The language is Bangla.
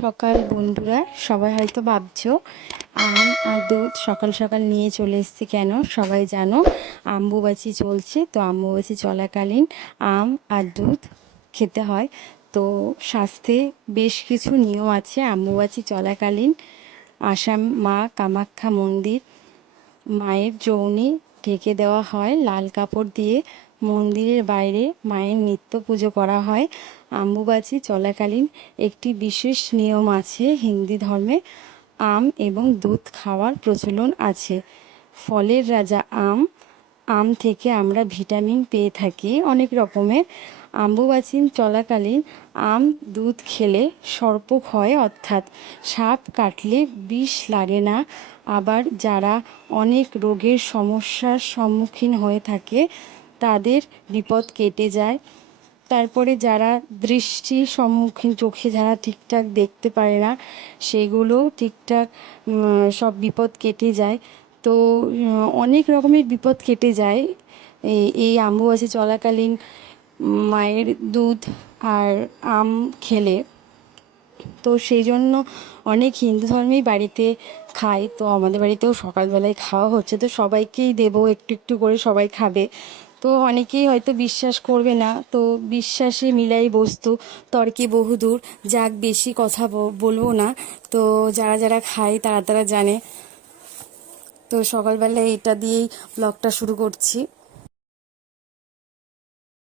সকাল বন্ধুরা, সবাই হয়তো ভাবছো আম আর দুধ সকাল সকাল নিয়ে চলে এসেছি কেন। সবাই জানো অম্বুবাচী চলছে, তো অম্বুবাচী চলাকালীন আম আর দুধ খেতে হয়। তো স্বাস্থ্যে বেশ কিছু নিয়ম আছে। অম্বুবাচী চলাকালীন আসাম মা কামাখ্যা মন্দির, মায়ের চৌনি ঢেকে দেওয়া হয় লাল কাপড় দিয়ে। মন্দিরের বাইরে মায়ের নিত্য পুজো করা হয়। অম্বুবাচী চলাকালীন একটি বিশেষ নিয়ম আছে হিন্দু ধর্মে। আম এবং দুধ খাওয়ার প্রচলন আছে। ফলের রাজা আম, আম থেকে আমরা ভিটামিন পেয়ে থাকি অনেক রকমের। অম্বুবাচী চলাকালীন আম দুধ খেলে সর্পক্ষয় অর্থাৎ সাপ কাটলে বিষ লাগে না। আবার যারা অনেক রোগের সমস্যার সম্মুখীন হয়ে থাকে তাদের বিপদ কেটে যায়। তারপরে যারা দৃষ্টির সম্মুখীন, চোখে যারা ঠিকঠাক দেখতে পারে না, সেগুলোও ঠিকঠাক সব বিপদ কেটে যায়। তো অনেক রকমের বিপদ কেটে যায় এই অম্বুবাচী চলাকালীন মায়ের দুধ আর আম খেলে। তো সেই জন্য অনেক হিন্দু ধর্মেই বাড়িতে খায়। তো আমাদের বাড়িতেও সকালবেলায় খাওয়া হচ্ছে, তো সবাইকেই দেবো একটু একটু করে, সবাই খাবে। তো অনেকেই হয়তো বিশ্বাস করবে না, তো বিশ্বাসে মিলাই বস্তু, তর্কে বহুদূর। যাক, বেশি কথা বলবো না। তো যারা যারা খায় তারা তারা জানে। তো সকালবেলায় এটা দিয়েই ব্লগটা শুরু করছি।